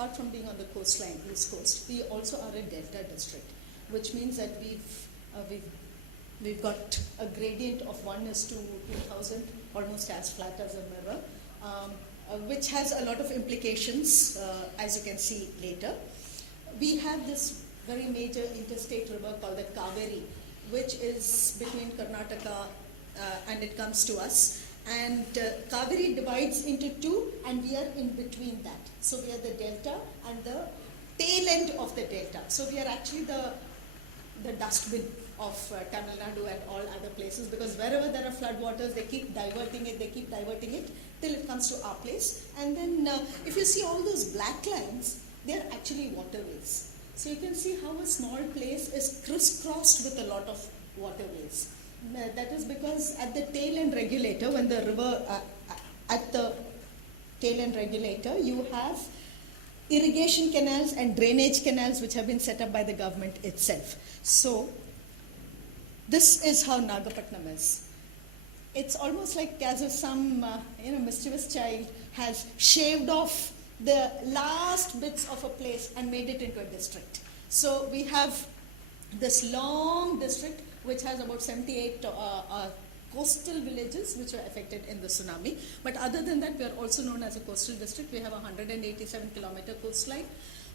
apart from being on the coastline, east coast, we also are a delta district, which means that we've got a gradient of 1:2000, almost as flat as a mirror, which has a lot of implications, as you can see later. We have this very major interstate river called the Kaveri, which is between Karnataka and it comes to us. And Kaveri divides into two, and we are in between that. So we are the delta and the tail end of the delta. So we are actually the dustbin of Tamil Nadu and all other places, because wherever there are floodwaters, they keep diverting it till it comes to our place. And then if you see all those black lines, they are actually waterways. So you can see how a small place is crisscrossed with a lot of waterways. That is because at the tail end regulator, when the river, at the tail end regulator, you have irrigation canals and drainage canals which have been set up by the government itself. So this is how Nagapattinam is. It's almost like as if some mischievous child has shaved off the last bits of a place and made it into a district. So we have this long district which has about 78 coastal villages which were affected in the tsunami. But other than that, we are also known as a coastal district. We have a 187 kilometer coastline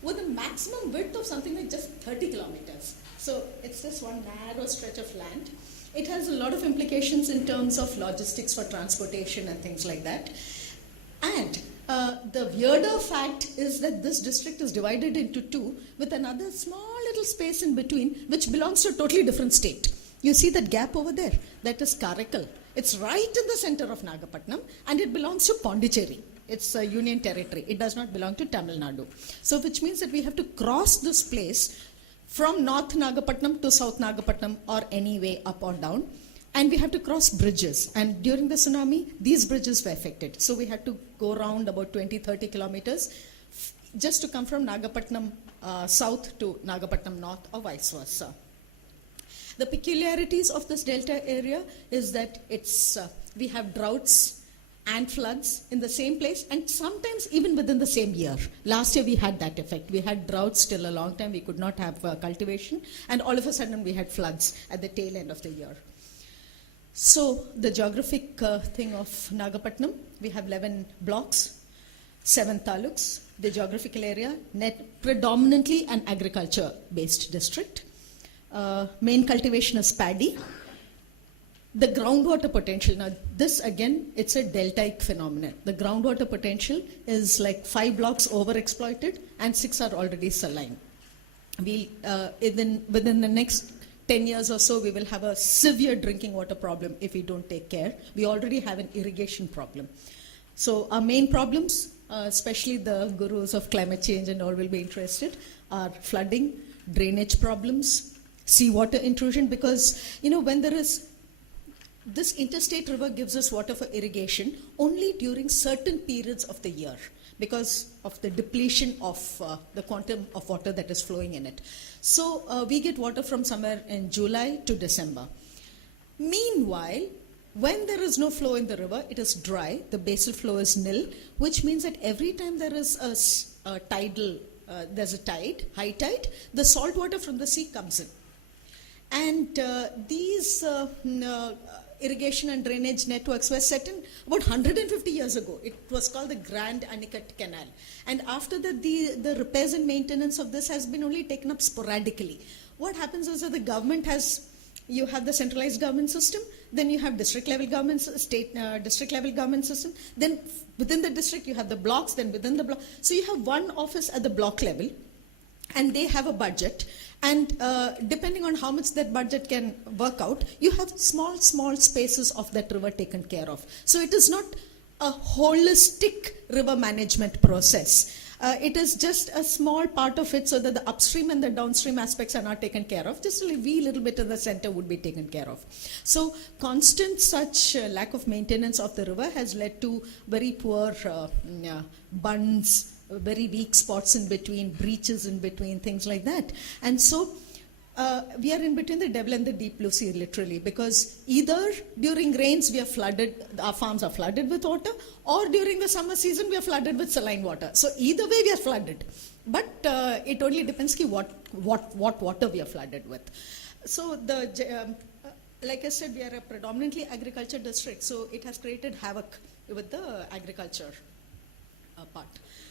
with a maximum width of something like just 30 kilometers. So it's just one narrow stretch of land. It has a lot of implications in terms of logistics for transportation and things like that. And the weirder fact is that this district is divided into two with another small little space in between which belongs to a totally different state. You see that gap over there? That is Karaikal. It's right in the center of Nagapattinam and it belongs to Pondicherry. It's a union territory. It does not belong to Tamil Nadu. So which means that we have to cross this place from North Nagapattinam to South Nagapattinam or any way up or down. And we have to cross bridges. And during the tsunami, these bridges were affected. So we had to go around about 20-30 kilometers just to come from Nagapattinam south to Nagapattinam north or vice versa. The peculiarities of this delta area is that we have droughts and floods in the same place and sometimes even within the same year. Last year we had that effect. We had droughts till a long time. We could not have cultivation, and all of a sudden we had floods at the tail end of the year. So the geographic thing of Nagapattinam, we have 11 blocks, 7 taluks. The geographical area, predominantly an agriculture-based district. Main cultivation is paddy. The groundwater potential, now this again, it's a deltaic phenomenon. The groundwater potential is like 5 blocks overexploited and 6 are already saline. Within the next 10 years or so, we will have a severe drinking water problem if we don't take care. We already have an irrigation problem. So our main problems, especially the gurus of climate change and all will be interested, are flooding, drainage problems, seawater intrusion, because when there is this interstate river gives us water for irrigation only during certain periods of the year because of the depletion of the quantum of water that is flowing in it. So we get water from somewhere in July to December. Meanwhile, when there is no flow in the river, it is dry, the basal flow is nil, which means that every time there is a tidal, there's a tide, high tide, the salt water from the sea comes in. And these irrigation and drainage networks were set in about 150 years ago. It was called the Grand Anicut Canal. And after that, the repairs and maintenance of this has been only taken up sporadically. What happens is that the government you have the centralized government system, then you have district level government, district level government system, then within the district you have the blocks, then within the block. So you have one office at the block level, and they have a budget, and depending on how much that budget can work out, you have small spaces of that river taken care of. So it is not a holistic river management process. It is just a small part of it so that the upstream and the downstream aspects are not taken care of. Just a wee little bit in the center would be taken care of. So constant such lack of maintenance of the river has led to very poor bunds, very weak spots in between, breaches in between, things like that. And so We are in between the devil and the deep blue sea, literally, because either during rains we are flooded, our farms are flooded with water, or during the summer season we are flooded with saline water. So either way we are flooded, but it only depends what water we are flooded with. So like I said, we are a predominantly agriculture district, so it has created havoc with the agriculture part.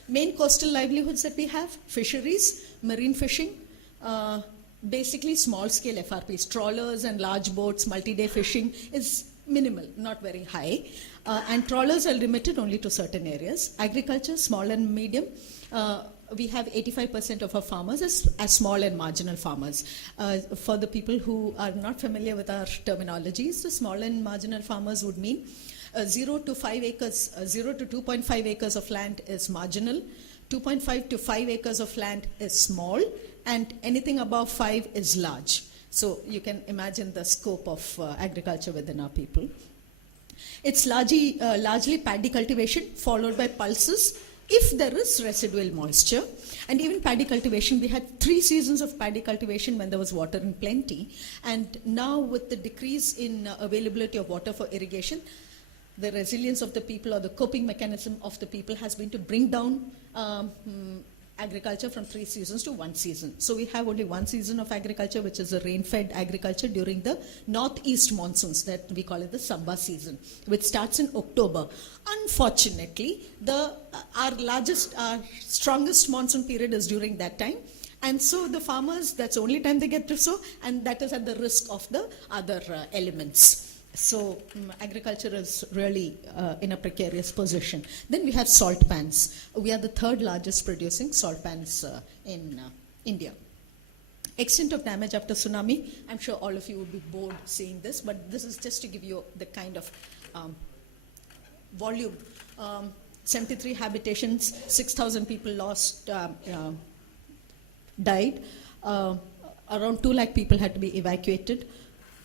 Main coastal livelihoods that we have: fisheries, marine fishing, basically small-scale FRPs, trawlers and large boats. Multi-day fishing is minimal, not very high, and trawlers are limited only to certain areas. Agriculture, small and medium. We have 85% of our farmers as small and marginal farmers. For the people who are not familiar with our terminologies, the small and marginal farmers would mean 0 to 5 acres, 0 to 2.5 acres of land is marginal, 2.5 to 5 acres of land is small, and anything above 5 is large. So you can imagine the scope of agriculture within our people. It's largely paddy cultivation followed by pulses if there is residual moisture. And even paddy cultivation, we had 3 seasons of paddy cultivation when there was water in plenty. And now with the decrease in availability of water for irrigation, the resilience of the people, or the coping mechanism of the people, has been to bring down agriculture from 3 seasons to 1 season. So we have only 1 season of agriculture, which is a rain-fed agriculture during the northeast monsoons, that we call it the Samba season, which starts in October. Unfortunately, our strongest monsoon period is during that time. And so the farmers, that's the only time they get to sow, and that is at the risk of the other elements. So agriculture is really in a precarious position. Then we have salt pans. We are the 3rd largest producing salt pans in India. Extent of damage after tsunami. I'm sure all of you would be bored seeing this, but this is just to give you the kind of volume. 73 habitations, 6,000 people lost, died. Around 2 lakh people had to be evacuated.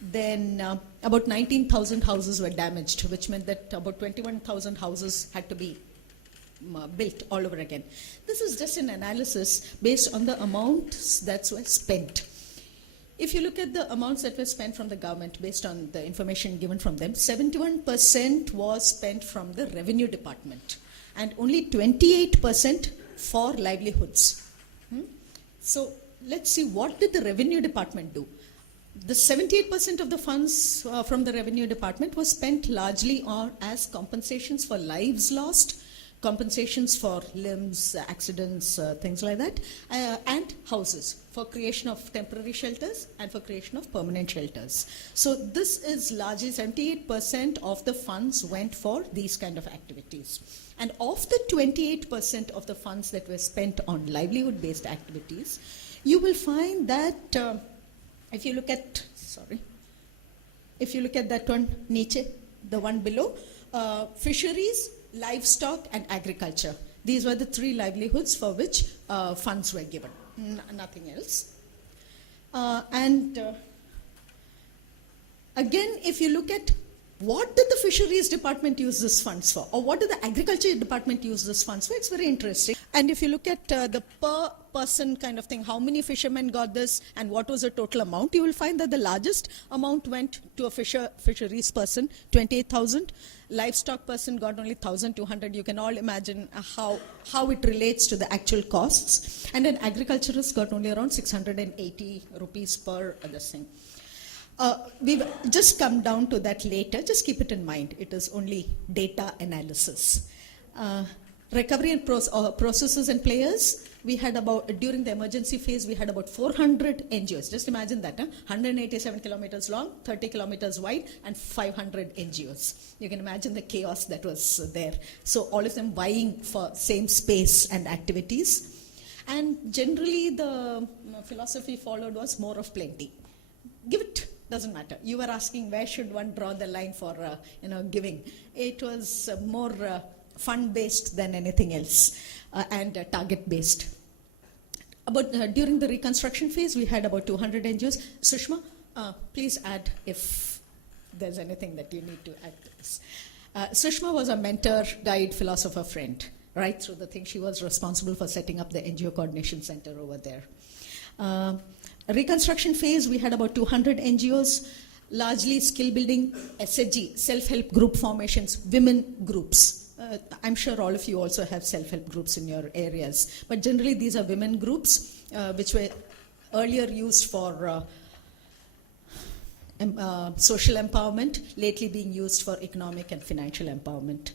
Then about 19,000 houses were damaged, which meant that about 21,000 houses had to be built all over again. This is just an analysis based on the amounts that were spent. If you look at the amounts that were spent from the government based on the information given from them, 71% was spent from the revenue department and only 28% for livelihoods. So let's see, what did the revenue department do? The 78% of the funds from the revenue department was spent largely on as compensations for lives lost, compensations for limbs, accidents, things like that, and houses, for creation of temporary shelters and for creation of permanent shelters. So this is largely 78% of the funds went for these kind of activities. And of the 28% of the funds that were spent on livelihood-based activities, you will find that if you look at that one, Nietzsche, the one below, fisheries, livestock, and agriculture. These were the 3 livelihoods for which funds were given, nothing else. Again, if you look at what did the fisheries department use this funds for, or what did the agriculture department use this funds for, it's very interesting. And if you look at the per person kind of thing, how many fishermen got this and what was the total amount, you will find that the largest amount went to a fisheries person, 28,000. Livestock person got only 1,200. You can all imagine how it relates to the actual costs. And an agriculturist got only around 680 rupees per this thing. We've just come down to that later. Just keep it in mind. It is only data analysis. Recovery and processes and players. We had during the emergency phase, we had about 400 NGOs. Just imagine that, 187 kilometers long, 30 kilometers wide, and 500 NGOs. You can imagine the chaos that was there. So all of them vying for same space and activities. And generally the philosophy followed was more of plenty. Give it. Doesn't matter. You were asking where should one draw the line for giving. It was more fund-based than anything else and target-based. During the reconstruction phase, we had about 200 NGOs. Sushma, please add if there's anything that you need to add to this. Sushma was a mentor, guide, philosopher, friend. Right through the thing, she was responsible for setting up the NGO Coordination Center over there. Reconstruction phase, we had about 200 NGOs, largely skill building, SHG, self-help group formations, women groups. I'm sure all of you also have self-help groups in your areas, but generally these are women groups which were earlier used for social empowerment, lately being used for economic and financial empowerment.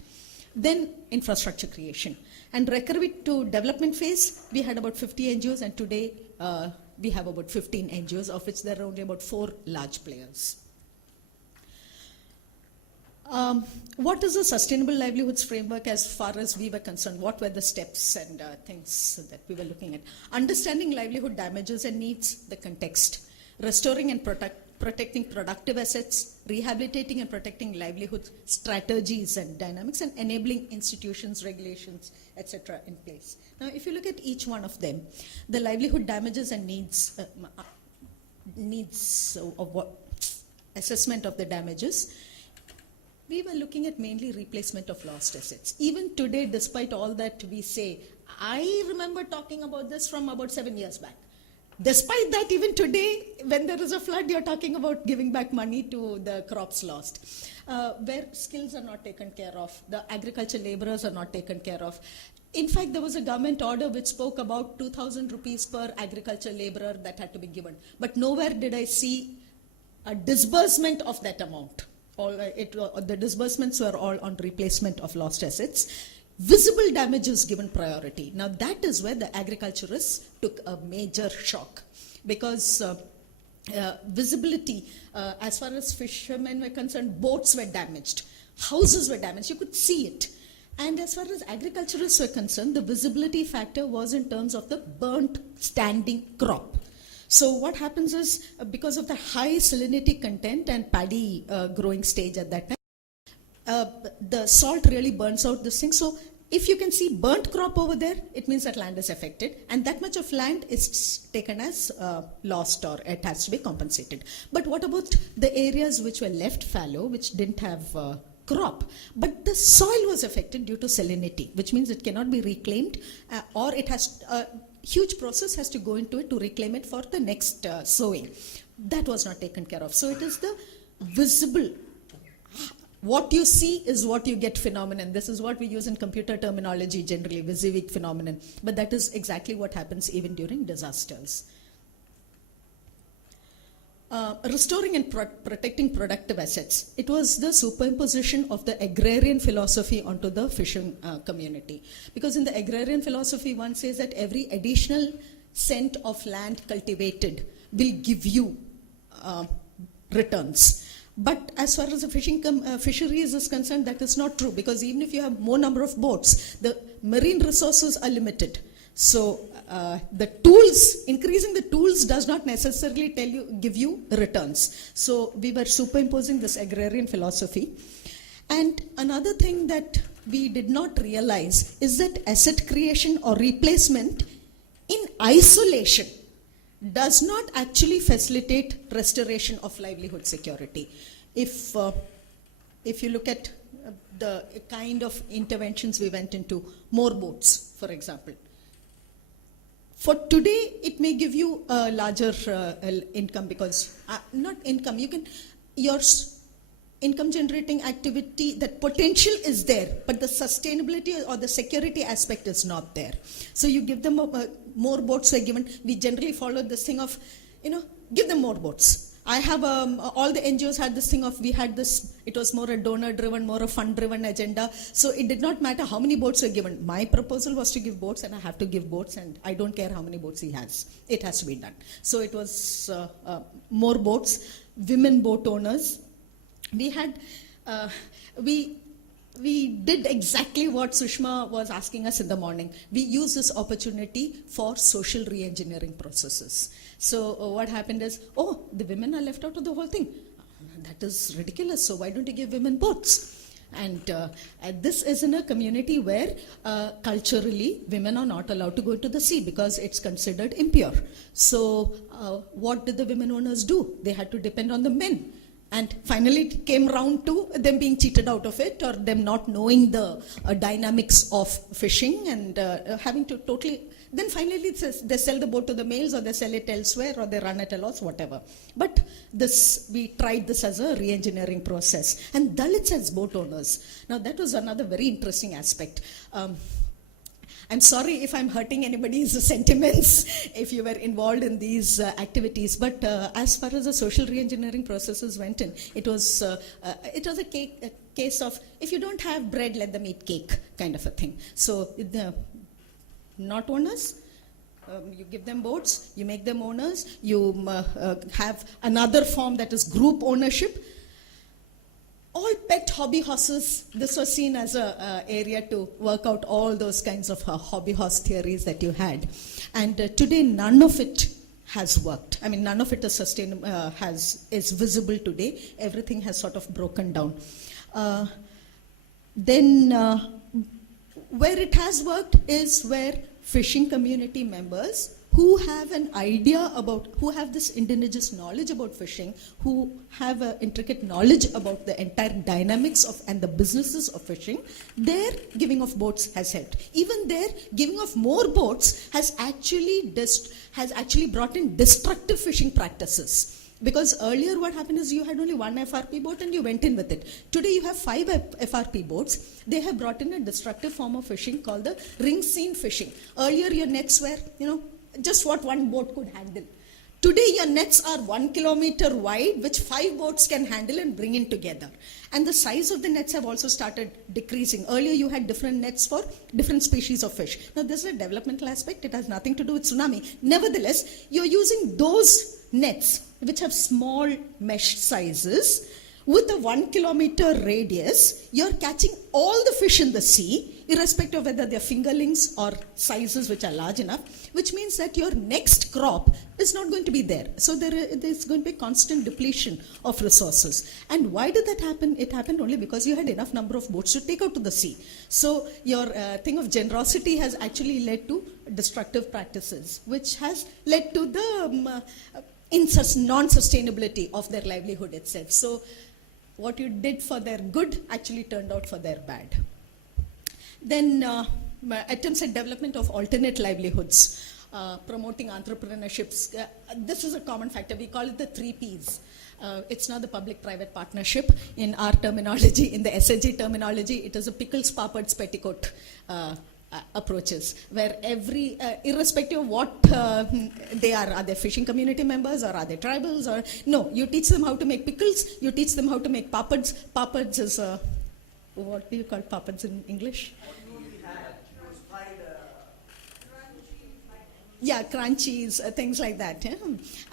Then infrastructure creation. And recovery to development phase, we had about 50 NGOs, and today we have about 15 NGOs, of which there are only about 4 large players. What is the Sustainable Livelihoods Framework as far as we were concerned? What were the steps and things that we were looking at? Understanding livelihood damages and needs, the context. Restoring and protecting productive assets, rehabilitating and protecting livelihood strategies and dynamics, and enabling institutions, regulations, etc. in place. Now, if you look at each one of them, the livelihood damages and needs of what assessment of the damages, we were looking at mainly replacement of lost assets. Even today, despite all that we say, I remember talking about this from about 7 years back. Despite that, even today, when there is a flood, you're talking about giving back money to the crops lost. Where skills are not taken care of, the agriculture laborers are not taken care of. In fact, there was a government order which spoke about 2,000 rupees per agriculture laborer that had to be given. But nowhere did I see a disbursement of that amount. The disbursements were all on replacement of lost assets. Visible damages given priority. Now that is where the agriculturists took a major shock, because visibility, as far as fishermen were concerned, boats were damaged, houses were damaged, you could see it. And as far as agriculturists were concerned, the visibility factor was in terms of the burnt standing crop. So what happens is, because of the high salinity content and paddy growing stage at that time, the salt really burns out this thing. So if you can see burnt crop over there, it means that land is affected, and that much of land is taken as lost, or it has to be compensated. But what about the areas which were left fallow, which didn't have crop, but the soil was affected due to salinity, which means it cannot be reclaimed, or it has huge process has to go into it to reclaim it for the next sowing. That was not taken care of. So it is the visible, what you see is what you get phenomenon. This is what we use in computer terminology generally, WYSIWYG phenomenon. But that is exactly what happens even during disasters. Restoring and protecting productive assets. It was the superimposition of the agrarian philosophy onto the fishing community. Because in the agrarian philosophy, one says that every additional cent of land cultivated will give you returns. But as far as the fisheries is concerned, that is not true, because even if you have more number of boats, the marine resources are limited. So the tools, increasing the tools does not necessarily give you returns. So we were superimposing this agrarian philosophy. And another thing that we did not realize is that asset creation or replacement in isolation does not actually facilitate restoration of livelihood security. If you look at the kind of interventions we went into, more boats, for example. For today, it may give you a larger income, because not income, your income generating activity, that potential is there, but the sustainability or the security aspect is not there. So you give them more boats are given. We generally follow this thing of, give them more boats. I have, all the NGOs had this thing of, we had this, it was more a donor-driven, more a fund-driven agenda. So it did not matter how many boats were given. My proposal was to give boats, and I have to give boats, and I don't care how many boats he has. It has to be done. So it was more boats, women boat owners. We had, we did exactly what Sushma was asking us in the morning. We used this opportunity for social re-engineering processes. So what happened is, the women are left out of the whole thing. That is ridiculous. So why don't you give women boats? And this is in a community where culturally women are not allowed to go into the sea because it's considered impure. So what did the women owners do? They had to depend on the men. And finally, it came round to them being cheated out of it, or them not knowing the dynamics of fishing and having to totally. Then finally, it says they sell the boat to the males, or they sell it elsewhere, or they run at a loss, whatever. But we tried this as a re-engineering process. And Dalits as boat owners. Now, that was another very interesting aspect. I'm sorry if I'm hurting anybody's sentiments if you were involved in these activities, but as far as the social re-engineering processes went in, it was a case of, if you don't have bread, let them eat cake, kind of a thing. So the not owners, you give them boats, you make them owners, you have another form that is group ownership. All pet hobby horses, this was seen as an area to work out all those kinds of hobby horse theories that you had. And today, none of it has worked. I mean, none of it is sustainable, is visible today. Everything has sort of broken down. Where it has worked is where fishing community members who have an idea about, who have this indigenous knowledge about fishing, who have an intricate knowledge about the entire dynamics of and the businesses of fishing, their giving of boats has helped. Even their giving of more boats has actually brought in destructive fishing practices. Because earlier what happened is you had only one FRP boat and you went in with it. Today you have 5 FRP boats. They have brought in a destructive form of fishing called the ring seine fishing. Earlier your nets were, just what one boat could handle. Today your nets are 1 kilometer wide, which 5 boats can handle and bring in together. And the size of the nets have also started decreasing. Earlier you had different nets for different species of fish. Now this is a developmental aspect. It has nothing to do with tsunami. Nevertheless, you're using those nets, which have small mesh sizes, with a 1 kilometer radius. You're catching all the fish in the sea, irrespective of whether they're fingerlings or sizes which are large enough, which means that your next crop is not going to be there. So there's going to be constant depletion of resources. And why did that happen? It happened only because you had enough number of boats to take out to the sea. So your thing of generosity has actually led to destructive practices, which has led to the non-sustainability of their livelihood itself. So what you did for their good actually turned out for their bad. Then attempts at development of alternate livelihoods, promoting entrepreneurships. This is a common factor. We call it the 3 Ps. It's not the public-private partnership. In our terminology, in the SNG terminology, it is a pickles, papads, petticoat approaches, where every, irrespective of what they are they fishing community members or are they tribals, or no, you teach them how to make pickles, you teach them how to make papads. Papads is, what do you call papads in English? Yeah, crunchies, things like that. Yeah?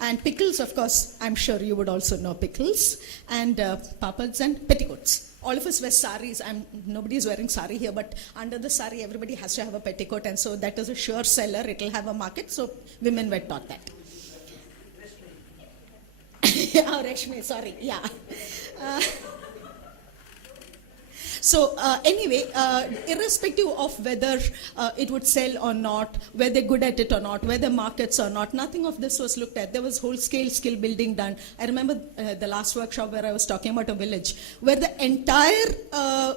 And pickles, of course, I'm sure you would also know pickles. And papads and petticoats. All of us wear saris. Nobody is wearing sari here, but under the sari, everybody has to have a petticoat. And so that is a sure seller. It will have a market. So women were taught that. Oh, Reshmi, sorry. Yeah. So anyway, irrespective of whether it would sell or not, whether they're good at it or not, whether markets or not, nothing of this was looked at. There was whole-scale skill building done. I remember the last workshop where I was talking about a village, where the entire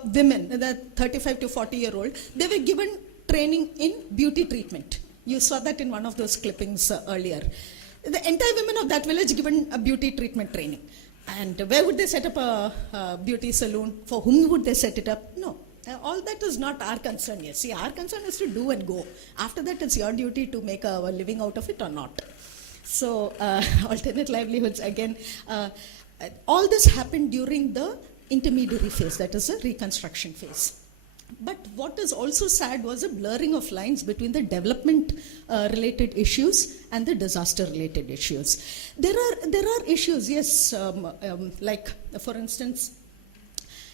women, the 35 to 40-year-old, they were given training in beauty treatment. You saw that in one of those clippings earlier. The entire women of that village given a beauty treatment training. And where would they set up a beauty salon? For whom would they set it up? No. All that is not our concern. Yes, see, our concern is to do and go. After that, it's your duty to make a living out of it or not. So, alternate livelihoods, again, all this happened during the intermediary phase, that is the reconstruction phase. But what is also sad was a blurring of lines between the development related issues and the disaster related issues. There are issues, yes, like for instance,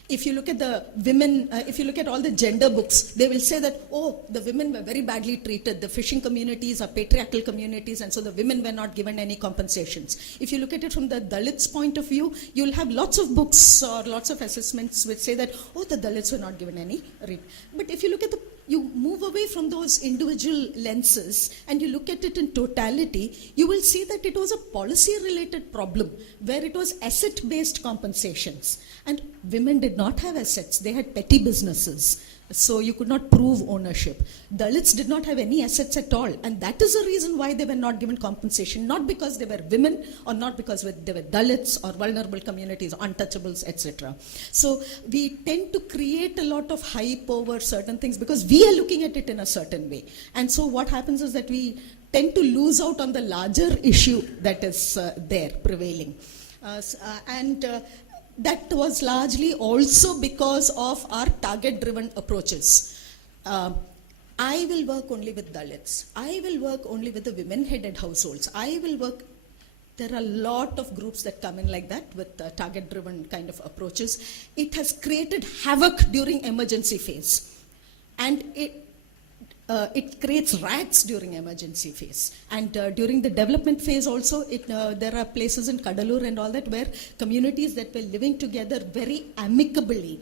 if you look at the women, if you look at all the gender books, they will say that, oh, the women were very badly treated. The fishing communities are patriarchal communities, and so the women were not given any compensations. If you look at it from the Dalits' point of view, you'll have lots of books or lots of assessments which say that, oh, the Dalits were not given any. But if you look at the you move away from those individual lenses and you look at it in totality, you will see that it was a policy-related problem where it was asset-based compensations. And women did not have assets, they had petty businesses. So you could not prove ownership. Dalits did not have any assets at all, and that is the reason why they were not given compensation, not because they were women or not because they were Dalits or vulnerable communities, untouchables, etc. So we tend to create a lot of hype over certain things because we are looking at it in a certain way. And so what happens is that we tend to lose out on the larger issue that is there prevailing. That was largely also because of our target-driven approaches. I will work only with Dalits. I will work only with the women-headed households. There are a lot of groups that come in like that with target-driven kind of approaches. It has created havoc during emergency phase. And it creates rats during emergency phase. And during the development phase also, there are places in Kadalur and all that where communities that were living together very amicably,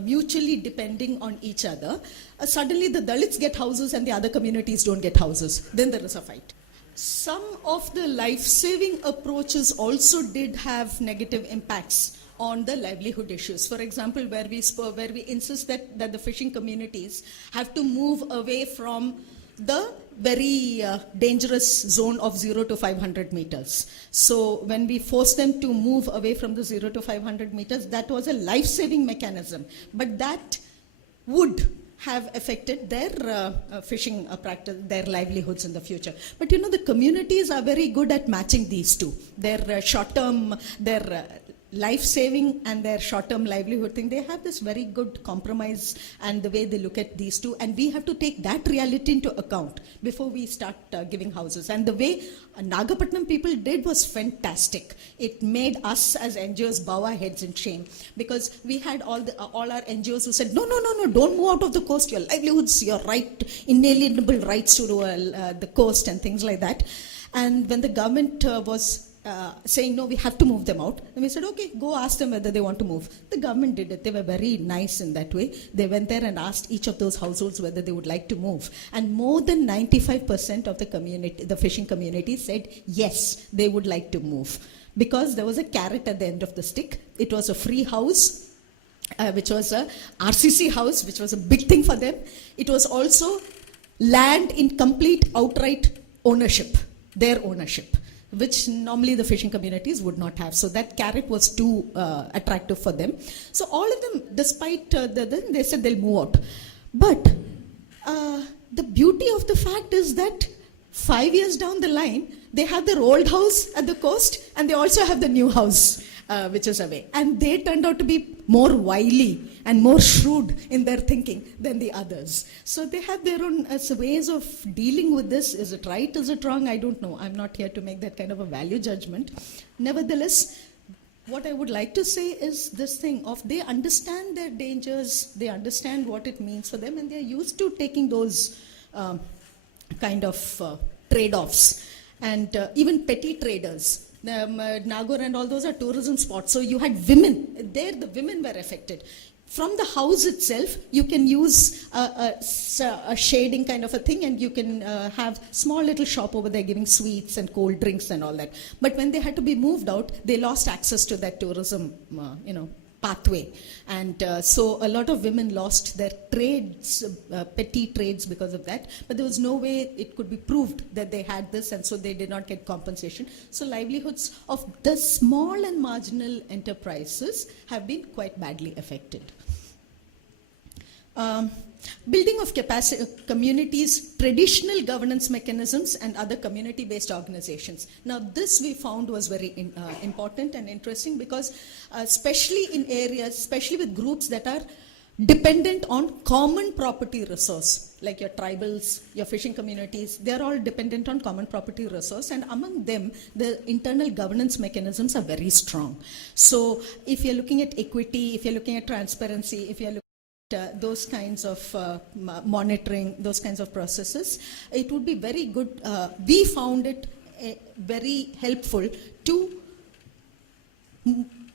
mutually depending on each other, suddenly the Dalits get houses and the other communities don't get houses. Then there is a fight. Some of the life-saving approaches also did have negative impacts on the livelihood issues. For example, where we insist that the fishing communities have to move away from the very dangerous zone of 0 to 500 meters. So when we force them to move away from the 0 to 500 meters, that was a life-saving mechanism. But that would have affected their fishing practice, their livelihoods in the future. But you know, the communities are very good at matching these two. Their short-term, their life-saving and their short-term livelihood thing, they have this very good compromise and the way they look at these two, and we have to take that reality into account before we start giving houses. And the way Nagapatnam people did was fantastic. It made us as NGOs bow our heads in shame, because we had all our NGOs who said, no, don't move out of the coast, your livelihoods, your right, inalienable rights to the coast and things like that. And when the government was saying, no, we have to move them out. And we said, okay, go ask them whether they want to move. The government did it. They were very nice in that way. They went there and asked each of those households whether they would like to move. And more than 95% of the community, the fishing community, said yes, they would like to move. Because there was a carrot at the end of the stick. It was a free house, which was a RCC house, which was a big thing for them. It was also land in complete outright ownership, their ownership, which normally the fishing communities would not have. So that carrot was too attractive for them. So all of them, despite they said they'll move out. But the beauty of the fact is that 5 years down the line, they have their old house at the coast and they also have the new house, which is away. And they turned out to be more wily and more shrewd in their thinking than the others. So they have their own ways of dealing with this. Is it right? Is it wrong? I don't know. I'm not here to make that kind of a value judgment. Nevertheless, what I would like to say is this thing of they understand their dangers, they understand what it means for them, and they're used to taking those kind of trade-offs. And even petty traders. Nagaur and all those are tourism spots. So you had women. There the women were affected. From the house itself, you can use a shading kind of a thing, and you can have small little shop over there giving sweets and cold drinks and all that. But when they had to be moved out, they lost access to that tourism, pathway. And so a lot of women lost their trades, petty trades, because of that. But there was no way it could be proved that they had this, and so they did not get compensation. So livelihoods of the small and marginal enterprises have been quite badly affected. Building of capacity, communities, traditional governance mechanisms, and other community-based organizations. Now, this we found was very important and interesting, because especially in areas, especially with groups that are dependent on common property resource, like your tribals, your fishing communities, they're all dependent on common property resource, and among them, the internal governance mechanisms are very strong. So if you're looking at equity, if you're looking at transparency, if you're looking those kinds of monitoring, those kinds of processes, it would be very good. We found it very helpful to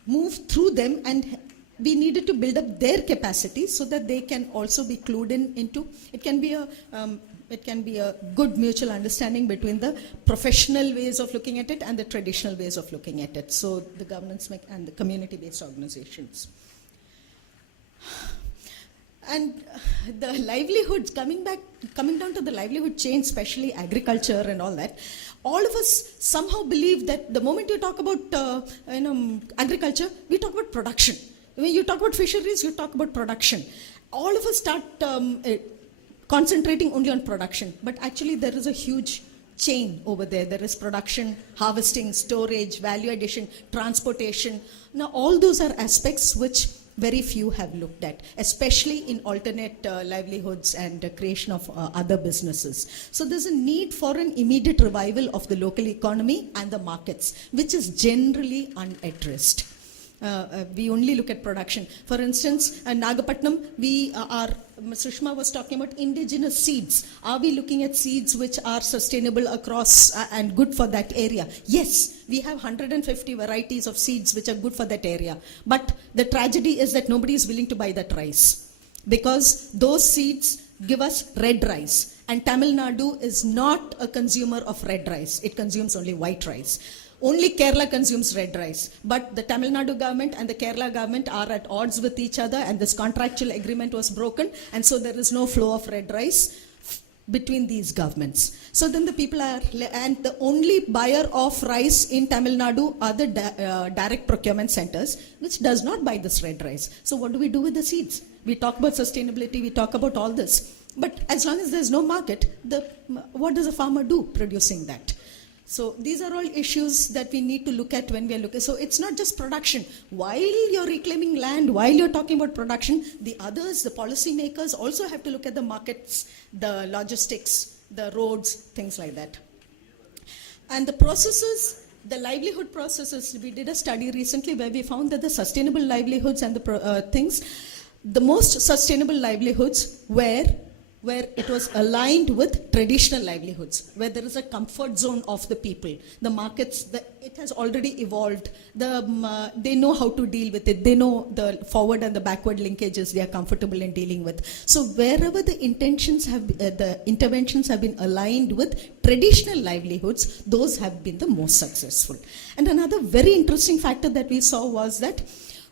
move through them and we needed to build up their capacity so that they can also be clued into, it can be a good mutual understanding between the professional ways of looking at it and the traditional ways of looking at it. So the governance and the community-based organizations. And the livelihoods, coming down to the livelihood chain, especially agriculture and all that, all of us somehow believe that the moment you talk about agriculture, we talk about production. When you talk about fisheries, you talk about production. All of us start concentrating only on production, but actually there is a huge chain over there. There is production, harvesting, storage, value addition, transportation. Now all those are aspects which very few have looked at, especially in alternate livelihoods and creation of other businesses. So there's a need for an immediate revival of the local economy and the markets, which is generally unaddressed. We only look at production. For instance, Nagapattinam, Sushma was talking about indigenous seeds. Are we looking at seeds which are sustainable across and good for that area? Yes, we have 150 varieties of seeds which are good for that area. But the tragedy is that nobody is willing to buy that rice, because those seeds give us red rice. And Tamil Nadu is not a consumer of red rice. It consumes only white rice. Only Kerala consumes red rice. But the Tamil Nadu government and the Kerala government are at odds with each other, and this contractual agreement was broken, and so there is no flow of red rice between these governments. So then the people are, and the only buyer of rice in Tamil Nadu are the direct procurement centers, which does not buy this red rice. So what do we do with the seeds? We talk about sustainability, we talk about all this. But as long as there's no market, what does a farmer do producing that? So these are all issues that we need to look at when we are looking. So it's not just production. While you're reclaiming land, while you're talking about production, the others, the policymakers also have to look at the markets, the logistics, the roads, things like that. And the processes, the livelihood processes, we did a study recently where we found that the sustainable livelihoods and the most sustainable livelihoods where it was aligned with traditional livelihoods, where there is a comfort zone of the people. The markets, it has already evolved. They know how to deal with it. They know the forward and the backward linkages they are comfortable in dealing with. So wherever the interventions have been aligned with traditional livelihoods, those have been the most successful. And another very interesting factor that we saw was that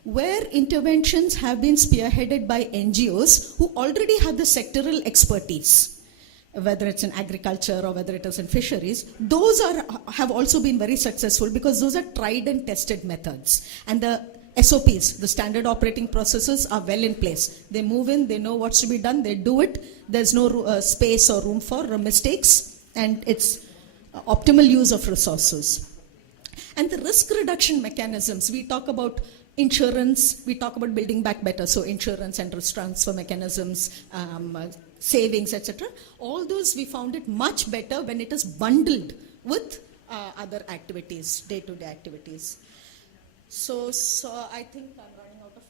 where interventions have been spearheaded by NGOs who already have the sectoral expertise, whether it's in agriculture or whether it is in fisheries, those have also been very successful, because those are tried and tested methods. And the SOPs, the standard operating processes, are well in place. They move in, they know what's to be done, they do it. There's no space or room for mistakes, and it's optimal use of resources. And the risk reduction mechanisms, we talk about insurance, we talk about building back better, so insurance and risk transfer mechanisms, savings, etc. All those, we found it much better when it is bundled with other activities, day-to-day activities. So I think I'm running out of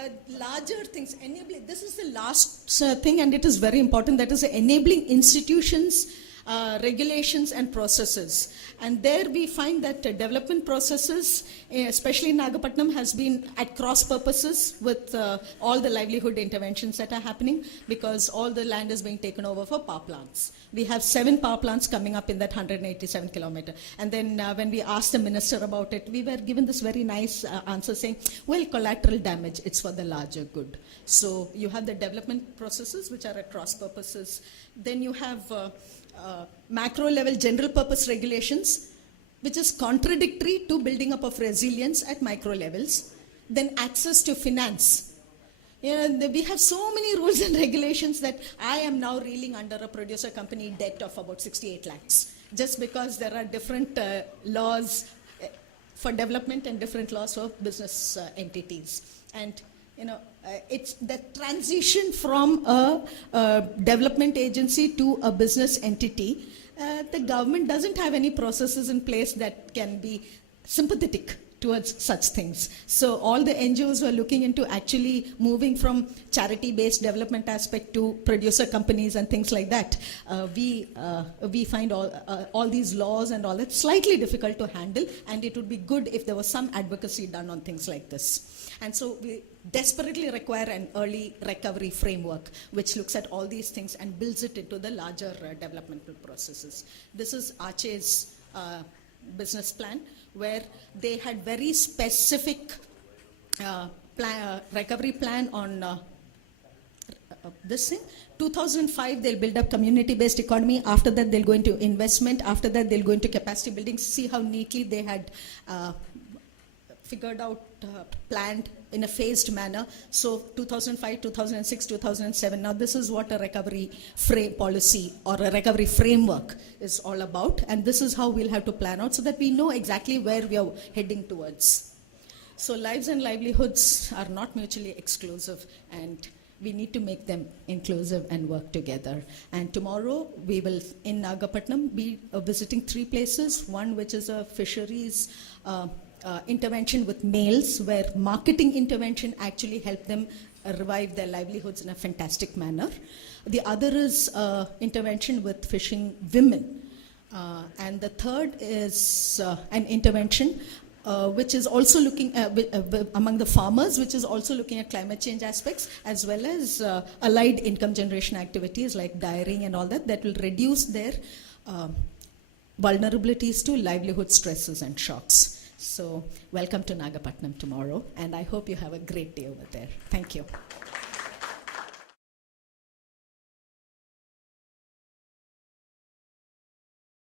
time. Larger things, enabling, this is the last thing, and it is very important, that is enabling institutions, regulations and processes. And there we find that development processes, especially in Nagapattinam, has been at cross purposes with all the livelihood interventions that are happening, because all the land is being taken over for power plants. We have 7 power plants coming up in that 187 kilometer. And then when we asked the minister about it, we were given this very nice answer saying, well, collateral damage, it's for the larger good. So you have the development processes which are at cross purposes. Then you have macro level general purpose regulations, which is contradictory to building up of resilience at micro levels. Then access to finance. We have so many rules and regulations that I am now reeling under a producer company debt of about 68 lakhs, just because there are different laws for development and different laws for business entities. And it's the transition from a development agency to a business entity. The government doesn't have any processes in place that can be sympathetic towards such things. So all the NGOs were looking into actually moving from charity-based development aspect to producer companies and things like that. We find all these laws and all that slightly difficult to handle, and it would be good if there was some advocacy done on things like this. And so we desperately require an early recovery framework which looks at all these things and builds it into the larger developmental processes. This is ACHE's business plan, where they had very specific recovery plan on this thing. 2005, they'll build up community-based economy. After that, they'll go into investment. After that, they'll go into capacity building. See how neatly they had figured out, planned in a phased manner. So 2005, 2006, 2007. Now this is what a recovery policy or a recovery framework is all about. And this is how we'll have to plan out so that we know exactly where we are heading towards. So lives and livelihoods are not mutually exclusive, and we need to make them inclusive and work together. And tomorrow we will, in Nagapattinam, be visiting 3 places. One which is a fisheries intervention with males, where marketing intervention actually helped them revive their livelihoods in a fantastic manner. The other is intervention with fishing women. And the third is an intervention which is also looking among the farmers, which is also looking at climate change aspects, as well as allied income generation activities like dairying and all that, that will reduce their vulnerabilities to livelihood stresses and shocks. So welcome to Nagapattinam tomorrow, and I hope you have a great day over there. Thank you.